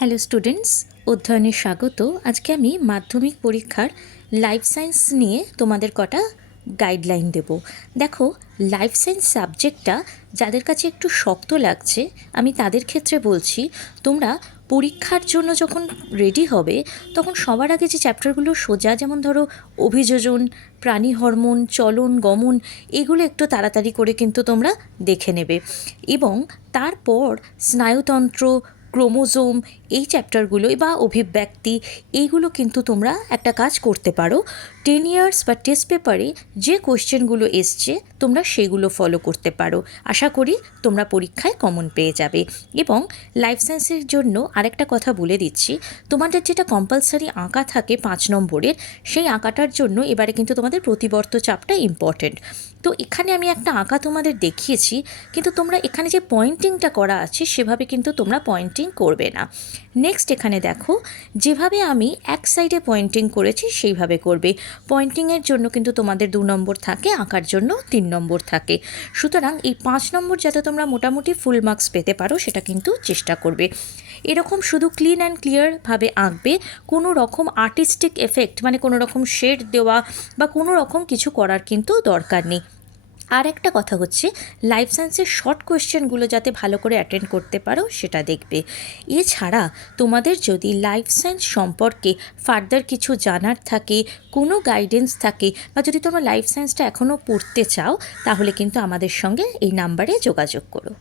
Hello students, অধ্যয়নে স্বাগত। আজকে আমি মাধ্যমিক পরীক্ষার লাইফ সায়েন্স নিয়ে তোমাদের কটা গাইডলাইন দেব। দেখো, লাইফ সায়েন্স সাবজেক্টটা যাদের কাছে একটু শক্ত লাগছে, আমি তাদের ক্ষেত্রে বলছি, তোমরা পরীক্ষার জন্য যখন রেডি হবে তখন সবার আগে যে চ্যাপ্টারগুলো সোজা, যেমন ধরো অভিযোজন, প্রাণী হরমোন, চলন গমন, এগুলো একটু তাড়াতাড়ি করে কিন্তু তোমরা দেখে নেবে। এবং তারপর স্নায়ুতন্ত্র, ক্রোমোজোম, এই চ্যাপ্টারগুলো বা অভিব্যক্তি, এইগুলো কিন্তু তোমরা একটা কাজ করতে পারো। 10 ইয়ার্স বা টেস্ট পেপারে যে কোয়েশ্চেনগুলো এসছে তোমরা সেগুলো ফলো করতে পারো। আশা করি তোমরা পরীক্ষায় কমন পেয়ে যাবে। এবং লাইফ সায়েন্সের জন্য আরেকটা কথা বলে দিচ্ছি, তোমাদের যেটা কম্পালসারি আঁকা থাকে 5 নম্বরের, সেই আঁকাটার জন্য এবারে কিন্তু তোমাদের প্রতিবর্ত চাপটা ইম্পর্টেন্ট। তো এখানে আমি একটা আঁকা তোমাদের দেখিয়েছি, কিন্তু তোমরা এখানে যে পয়েন্টিংটা করা আছে সেভাবে কিন্তু তোমরা পয়েন্টিং করবে না। নেক্সট এখানে দেখো, যেভাবে আমি এক সাইডে পয়েন্টিং করেছি সেইভাবে করবে। পয়েন্টিংয়ের জন্য কিন্তু তোমাদের 2 নম্বর থাকে, আঁকার জন্য 3 নম্বর থাকে। সুতরাং এই 5 নম্বর যাতে তোমরা মোটামুটি ফুল মার্কস পেতে পারো সেটা কিন্তু চেষ্টা করবে। এরকম শুধু ক্লিন অ্যান্ড ক্লিয়ারভাবে আঁকবে, কোনো রকম আর্টিস্টিক এফেক্ট মানে কোনো রকম শেড দেওয়া বা কোনো রকম কিছু করার কিন্তু দরকার নেই। আর একটা কথা হচ্ছে, লাইফ সায়েন্সের শর্ট কোয়েশ্চেনগুলো যাতে ভালো করে অ্যাটেন্ড করতে পারো সেটা দেখবে। এছাড়া তোমাদের যদি লাইফ সায়েন্স সম্পর্কে ফার্দার কিছু জানার থাকে, কোনো গাইডেন্স থাকে, বা যদি তোমরা লাইফ সায়েন্সটা এখনও পড়তে চাও, তাহলে কিন্তু আমাদের সঙ্গে এই নাম্বারে যোগাযোগ করো।